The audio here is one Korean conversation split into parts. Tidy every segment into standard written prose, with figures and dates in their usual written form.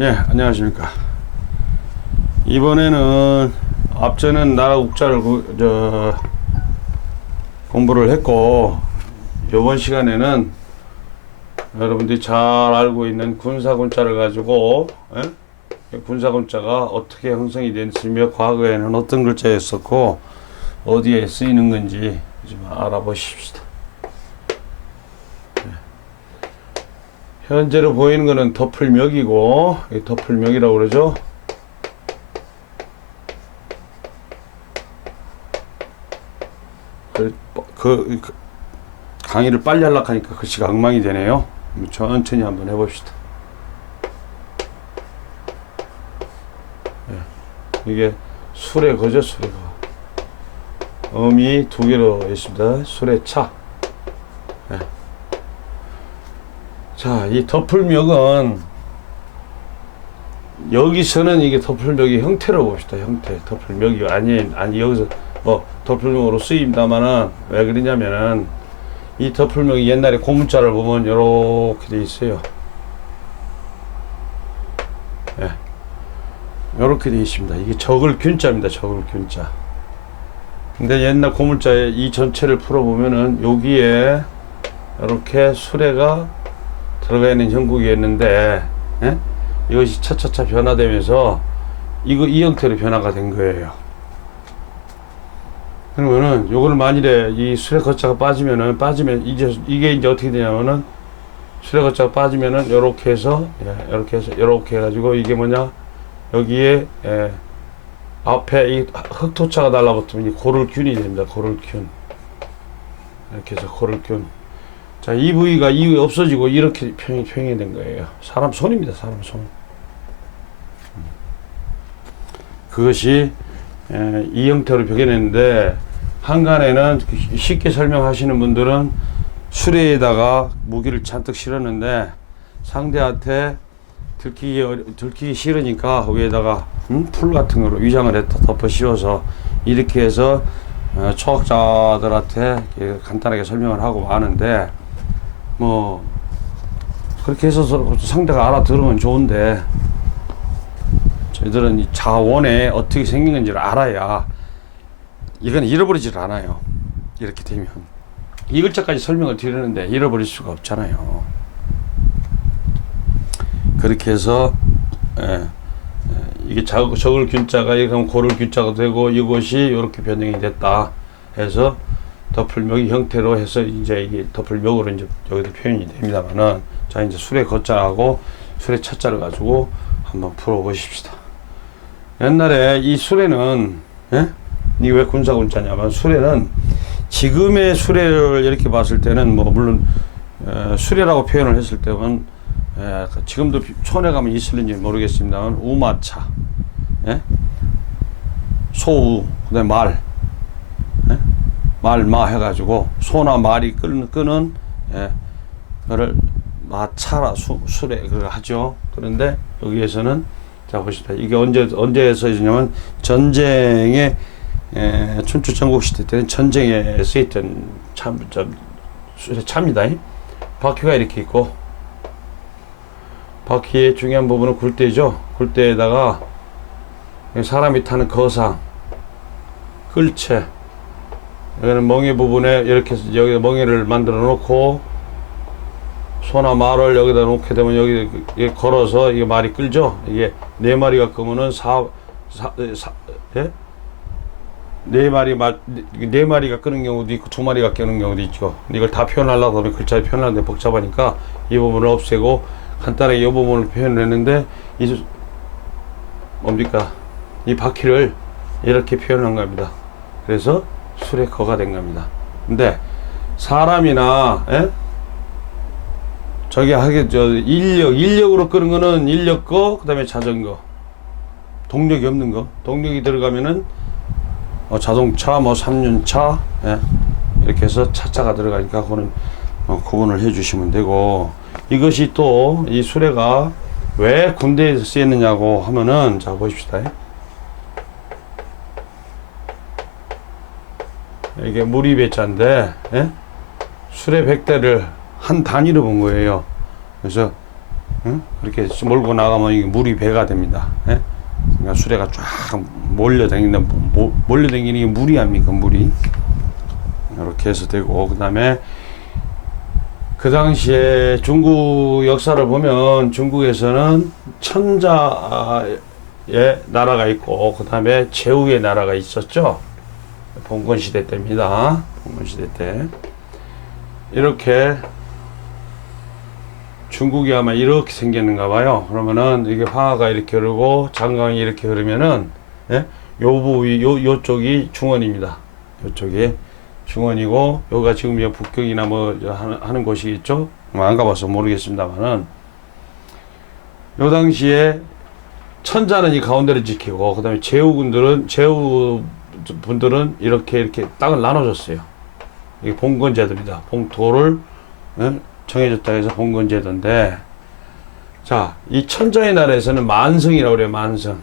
예, 안녕하십니까. 이번에는 앞전은 나라 국자를 공부를 했고, 이번 시간에는 여러분들이 잘 알고 있는 군사군자를 가지고 군사군자가 어떻게 형성이 됐으며 과거에는 어떤 글자였었고 어디에 쓰이는 건지 좀 알아보십시다. 현재로 보이는 거는 덮을멱이고, 이 덮을멱이라고 그러죠. 그 강의를 빨리 하려고 하니까 글씨가 엉망이 되네요. 천천히 한번 해봅시다. 이게 술의 거죠, 술의 거. 음이 두 개로 있습니다. 술의 차. 자, 이 덮을멱은 여기서는 이게 덮을멱이 형태로 봅시다. 형태. 덮을멱이 아니 여기서 덮을멱으로 쓰입니다만은 왜 그러냐면은 이 덮을멱이 옛날에 고문자를 보면 요렇게 돼 있어요. 예. 요렇게 돼 있습니다. 이게 적을 균자입니다. 적을 균자. 근데 옛날 고문자에 이 전체를 풀어보면은 여기에 이렇게 수레가 들어가 있는 형국이었는데, 예? 이것이 차차차 변화되면서 이 형태로 변화가 된 거예요. 그러면은 요거를 만일에 이 수레 거자가 빠지면 이게 이제 어떻게 되냐면은 수레 거자가 빠지면은 요렇게 해서 요렇게 해가지고 이게 뭐냐, 여기에 앞에 이 흑토차가 달라붙으면 이 고를균이 됩니다. 고를균. 이렇게 해서 고를균. 자, 이 부위가 없어지고 이렇게 표현이 된 거예요. 사람 손입니다. 사람 손. 그것이 이 형태로 표현했는데, 한간에는 쉽게 설명하시는 분들은 수레에다가 무기를 잔뜩 실었는데 상대한테 들키기 싫으니까 위에다가 풀 같은 거로 위장을 했다 덮어 씌워서 이렇게 해서 초학자들한테 간단하게 설명을 하고 마는데, 뭐 그렇게 해서 상대가 알아들으면 좋은데, 저희들은 이 자원에 어떻게 생긴 건지를 알아야 이건 잃어버리질 않아요. 이렇게 되면 이 글자까지 설명을 드리는데 잃어버릴 수가 없잖아요. 그렇게 해서 이게 적을 균자가 이렇게 고를 균자가 되고 이것이 이렇게 변형이 됐다 해서 덮을멱이 형태로 해서 이제 이게 덮을멱으로 이제 여기도 표현이 됩니다만은, 자, 이제 수레 거자하고 수레 차자를 가지고 한번 풀어보십시다. 옛날에 이 수레는, 이게 왜 군사군자냐면, 수레는 지금의 수레를 이렇게 봤을 때는 뭐 물론 수레라고 표현을 했을 때는 지금도 촌에 가면 있을는지 모르겠습니다만 우마차, 소우, 그다음에 말, 말마 해가지고 소나 말이 끄는 그를 마차라 수레 그걸 하죠. 그런데 여기에서는 자 보시다, 이게 언제에서 있냐면 전쟁에 춘추 전국시대 때는 전쟁에 쓰였던 차입니다. 바퀴가 이렇게 있고, 바퀴의 중요한 부분은 굴대죠. 굴대에다가 사람이 타는 거상, 끌채, 여기는 멍에 부분에 이렇게 여기 멍에를 만들어 놓고 소나 말을 여기다 놓게 되면 여기 걸어서 이게 말이 끌죠. 이게 네 마리가 끄면은 네 마리가 끄는 경우도 있고 두 마리가 끄는 경우도 있죠. 이걸 다 표현하려고 하면 글자를 표현하는데 복잡하니까 이 부분을 없애고 간단하게 이 부분을 표현했는데, 이 뭡니까, 이 바퀴를 이렇게 표현한 겁니다. 그래서 수레커가 된 겁니다. 근데 사람이나 저기 인력으로 끄는 거는 인력 거, 그다음에 자전거, 동력이 없는 거, 동력이 들어가면은 자동차, 뭐 3륜차, 이렇게 해서 차자가 들어가니까 그거는 구분을 해주시면 되고, 이것이 또 이 수레가 왜 군대에서 쓰였느냐고 하면은, 자 보십시다. 이게 무리배자인데 수레 100대를 한 단위로 본 거예요. 그래서 응? 그렇게 몰고 나가면 이게 물이 배가 됩니다. 예? 그러니까 수레가 쫙 몰려다니는 게 물이 아닙니까? 물이. 이렇게 해서 되고, 그 다음에 그 당시에 중국 역사를 보면 중국에서는 천자의 나라가 있고, 그 다음에 제후의 나라가 있었죠. 봉건시대 때입니다. 봉건시대 때. 이렇게 중국이 아마 이렇게 생겼는가 봐요. 그러면은 이게 황하가 이렇게 흐르고 장강이 이렇게 흐르면은, 예? 요쪽이 중원입니다. 요쪽이 중원이고, 여기가 지금 북경이나 뭐 하는 곳이겠죠? 안 가봐서 모르겠습니다만은, 요 당시에 천자는 이 가운데를 지키고, 그 다음에 제후 분들은 이렇게 땅을 나눠줬어요. 이게 봉건제도입니다. 봉도를, 예? 정해졌다 해서 봉건제도인데, 자, 이 천자의 나라에서는 만성이라고 그래요. 만성.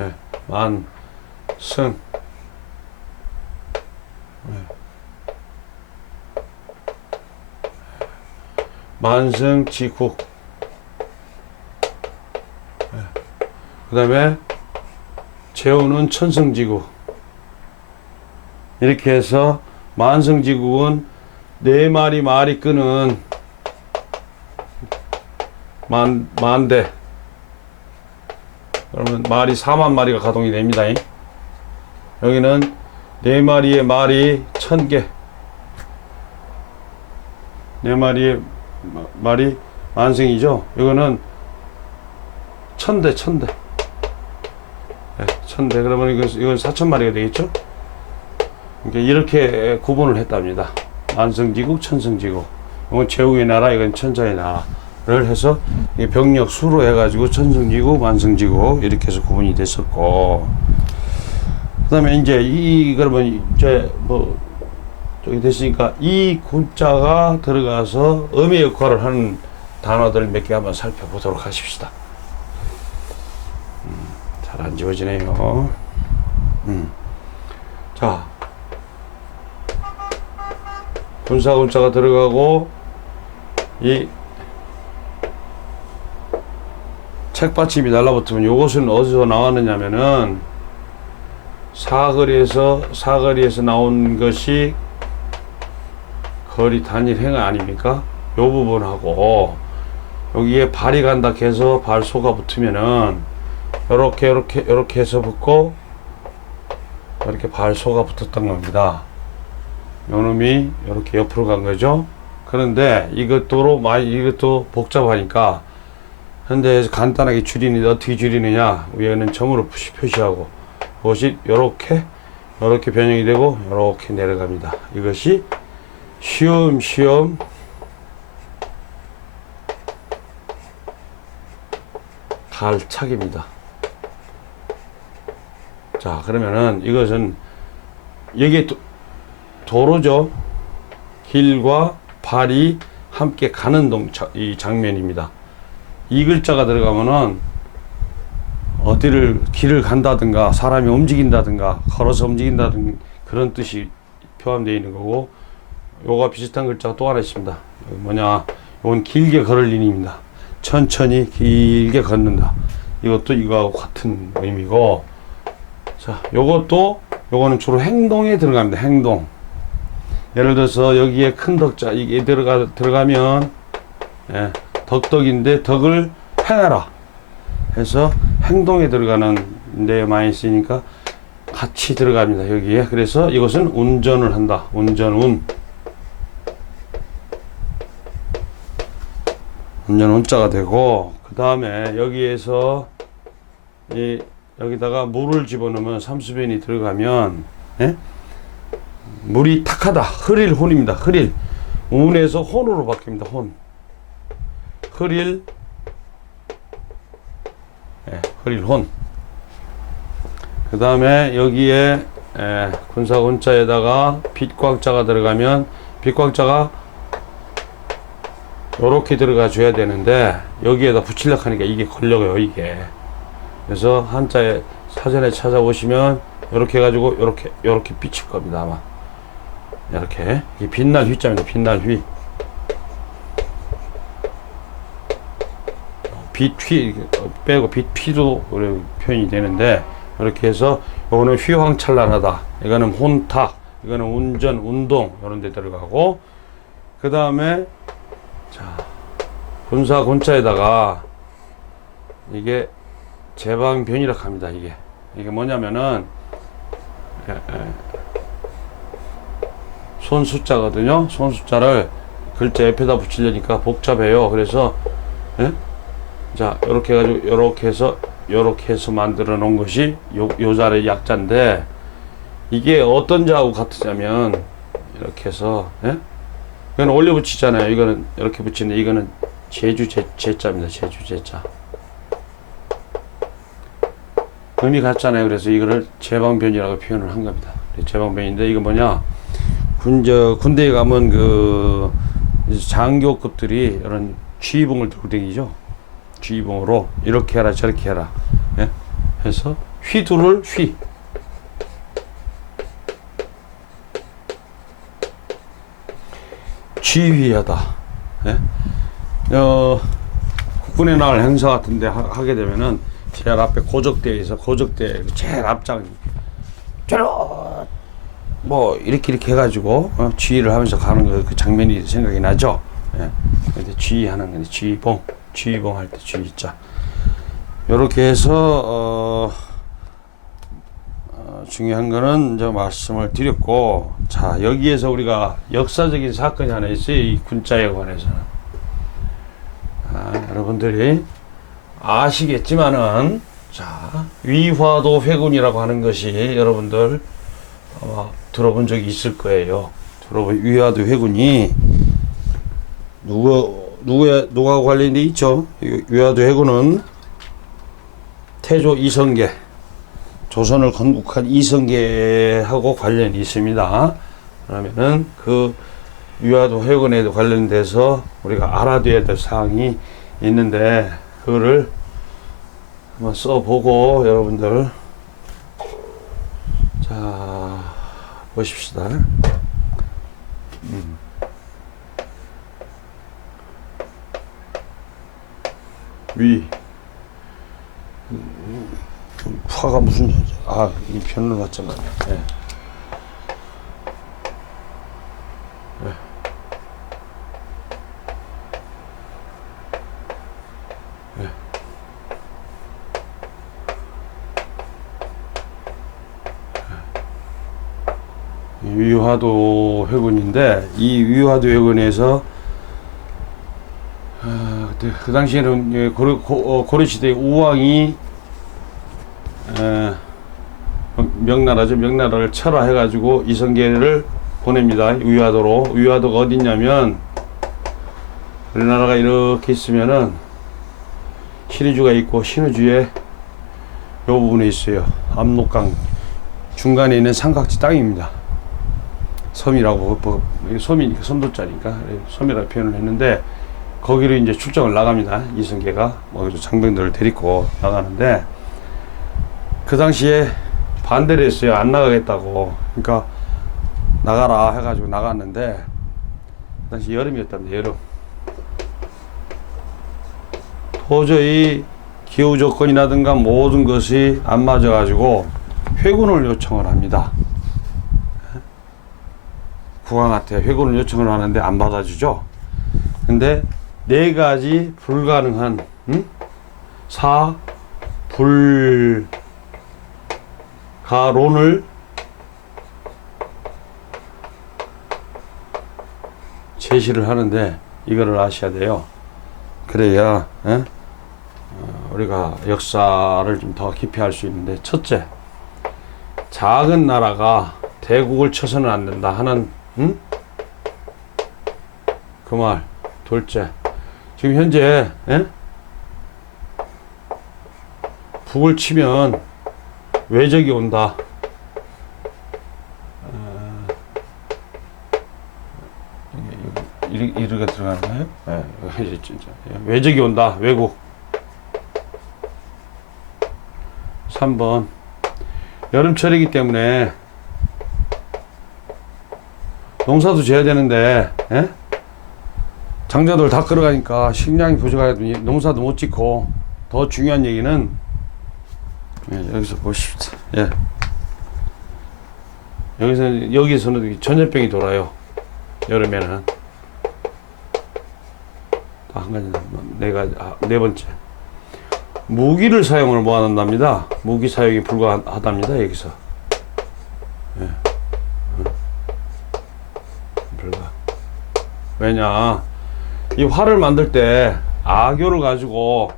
예, 만성. 예. 만성지국. 예. 그 다음에 제후는 천성지국. 이렇게 해서 만성지국은 네 마리 말이 끄는 만대. 그러면 말이 4만 마리가 가동이 됩니다. 여기는 네 마리의 말이 1000개. 네 마리의 말이 만성이죠. 이거는 1000대. 네, 1000대. 그러면 이건 4000마리가 되겠죠? 그러니까 이렇게 구분을 했답니다. 만성지국, 천성지국. 이건 제후의 나라, 이건 천자의 나라를 해서 병력 수로 해가지고 천성지국, 만성지국 이렇게 해서 구분이 됐었고, 그다음에 이제 그러면 이제 뭐 저기 됐으니까 이 군자가 들어가서 의미 역할을 하는 단어들 몇 개 한번 살펴보도록 하십시다. 잘 안 지워지네요. 자. 군사군자가 들어가고, 이 책받침이 달라붙으면 요것은 어디서 나왔느냐면은 사거리에서 나온 것이 거리 단일 행 아닙니까? 요 부분하고 여기에 발이 간다 해서 발소가 붙으면은 요렇게 해서 붙고 이렇게 발소가 붙었던 겁니다. 요놈이 이렇게 옆으로 간 거죠. 그런데 이것도 복잡하니까 현재 간단하게 어떻게 줄이느냐, 위에는 점으로 표시하고, 그것이 요렇게 변형이 되고 요렇게 내려갑니다. 이것이 쉬엄쉬엄 갈착입니다. 자, 그러면은 이것은 여기에 도로죠. 길과 발이 함께 가는 이 장면입니다. 이 글자가 들어가면은 길을 간다든가 사람이 움직인다든가 걸어서 움직인다든가 그런 뜻이 포함되어 있는 거고, 요거 비슷한 글자가 또 하나 있습니다. 뭐냐, 이건 길게 걸을 일입니다. 천천히 길게 걷는다. 이것도 이거하고 같은 의미고, 자, 요거는 주로 행동에 들어갑니다. 행동. 예를 들어서 여기에 큰 덕자 이게 들어가면, 예, 덕덕인데 덕을 행하라 해서 행동에 들어가는 데 많이 쓰니까 같이 들어갑니다. 여기에. 그래서 이것은 운전을 한다. 운전 운자가 되고, 그 다음에 여기에서 여기다가 물을 집어넣으면 삼수변이 들어가면, 예? 물이 탁하다. 흐릴 혼입니다. 흐릴. 운에서 혼으로 바뀝니다. 혼. 흐릴. 예, 흐릴 혼. 그 다음에 여기에 군사군자에다가 빛광자가 들어가면, 빛광자가 요렇게 들어가 줘야 되는데 여기에다 붙이려고 하니까 이게 걸려요. 이게. 그래서 한자에 사전에 찾아보시면 요렇게 해가지고 요렇게 비칠 겁니다. 아마 이렇게 이 빛날 휘자입니다. 빛날 휘. 빛휘 빼고 빛휘도 표현이 되는데, 이렇게 해서 이거는 휘황찬란하다, 이거는 혼탁, 이거는 운전, 운동 이런 데 들어가고, 그 다음에 자 군사 군자에다가 이게 제방변이라고 합니다. 이게 뭐냐면은 손 숫자거든요. 손 숫자를 글자 옆에다 붙이려니까 복잡해요. 그래서 자 이렇게 해가지고 요렇게 해서 만들어 놓은 것이 요 자리의 약자인데, 이게 어떤 자하고 같으냐면 이렇게 해서 이거는 올려 붙이잖아요. 이거는 이렇게 붙이는데, 이거는 제주 제자입니다. 제주 제자. 의미 같잖아요. 그래서 이거를 제방변이라고 표현을 한 겁니다. 제방변인데, 이거 뭐냐, 군대에 가면 그 장교급들이 이런 쥐봉을 들고 다니죠. 쥐봉으로 이렇게 해라 저렇게 해라 해서 휘두를 휘. 쥐휘하다. 국군의 날 행사 같은데 하게 되면은 제일 앞에 고적대에서 고적대 제일 앞장 뭐 이렇게 해가지고 쥐를 하면서 가는 그 장면이 생각이 나죠. 근데 쥐하는 건데 쥐봉 할 때 쥐자. 요렇게 해서 중요한 거는 이제 말씀을 드렸고, 자 여기에서 우리가 역사적인 사건이 하나 있어요. 이 군자에 관해서는 여러분들이 아시겠지만은, 자 위화도 회군이라고 하는 것이 여러분들 들어본 적이 있을 거예요. 위화도 회군이 누가 관련돼 있죠? 위화도 회군은 태조 이성계, 조선을 건국한 이성계하고 관련이 있습니다. 그러면은 그 위화도 회군에 관련돼서 우리가 알아둬야 될 사항이 있는데, 그거를 한번 써보고 여러분들 자 보십시다. 화가 무슨 이 편을 놨잖아. 위화도 회군인데, 이 위화도 회군에서 그 당시에는 고려시대 우왕이 명나라죠. 명나라를 철화해가지고 이성계를 보냅니다. 위화도로. 위화도가 어딨냐면, 우리나라가 이렇게 있으면은 신의주가 있고, 신의주에 요 부분에 있어요. 압록강 중간에 있는 삼각지 땅입니다. 섬이라고, 섬이니까 섬도자니까 섬이라고 표현을 했는데, 거기로 이제 출정을 나갑니다. 이성계가 장병들을 데리고 나가는데, 그 당시에 반대를 했어요. 안 나가겠다고. 그러니까 나가라 해가지고 나갔는데, 그 당시 여름이었답니다. 여름. 도저히 기후 조건이라든가 모든 것이 안 맞아가지고 회군을 요청을 합니다. 국왕한테 회군을 요청을 하는데 안 받아주죠. 근데 네 가지 불가능한 불가론을 제시를 하는데, 이거를 아셔야 돼요. 그래야 우리가 역사를 좀 더 깊이 알 수 있는데, 첫째, 작은 나라가 대국을 쳐서는 안 된다 하는 그 말. 둘째, 지금 현재 북을 치면 외적이 온다. 이렇게 들어가나요? 외적이 온다. 외국. 3번, 여름철이기 때문에 농사도 지어야 되는데, 예? 장자들 다 끌어가니까 식량이 부족하더니 농사도 못 짓고, 더 중요한 얘기는, 예, 여기서 보십시오. 예. 여기서는 전염병이 돌아요. 여름에는. 한 가지, 네 번째. 무기를 사용을 못 한답니다. 무기 사용이 불가하답니다. 여기서. 예. 불가. 왜냐, 이 활을 만들 때 악교를 가지고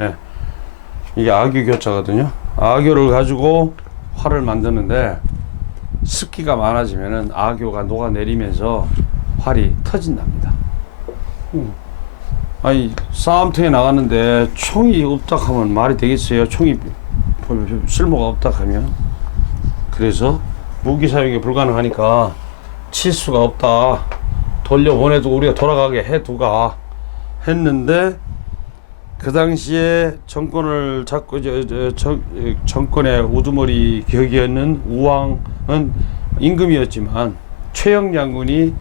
예. 이게 악유 교차거든요. 악유를 가지고 활을 만드는데 습기가 많아지면은 악유가 녹아내리면서 활이 터진답니다. 아니, 싸움터에 나갔는데 총이 없다 하면 말이 되겠어요? 총이 쓸모가 없다 하면. 그래서 무기 사용이 불가능하니까 칠 수가 없다. 돌려보내도 우리가 돌아가게 해두가 했는데, 그 당시에 정권을 잡고 정권의 우두머리 격이었는 우왕은 임금이었지만 최영 장군이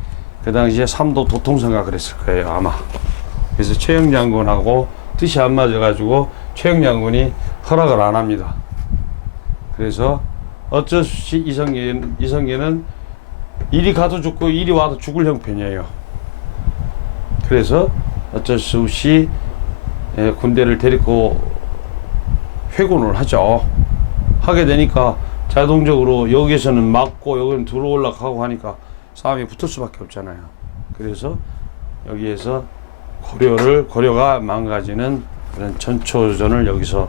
그 당시에 삼도 도통성가 그랬을 거예요, 아마. 그래서 최영 장군하고 뜻이 안 맞아가지고 최영 장군이 허락을 안 합니다. 그래서 어쩔 수 없이 이성계는 이리 가도 죽고 이리 와도 죽을 형편이에요. 그래서 어쩔 수 없이 군대를 데리고 회군을 하죠. 하게 되니까 자동적으로 여기서는 막고 여기는 들어올라가고 하니까 싸움이 붙을 수밖에 없잖아요. 그래서 여기에서 고려가 망가지는 그런 전초전을 여기서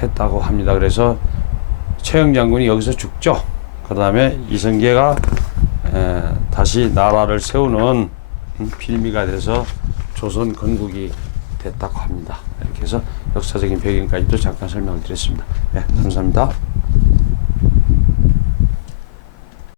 했다고 합니다. 그래서 최영 장군이 여기서 죽죠. 그 다음에 이성계가 다시 나라를 세우는 빌미가 돼서 조선 건국이 됐다고 합니다. 이렇게 해서 역사적인 배경까지도 잠깐 설명을 드렸습니다. 네, 감사합니다.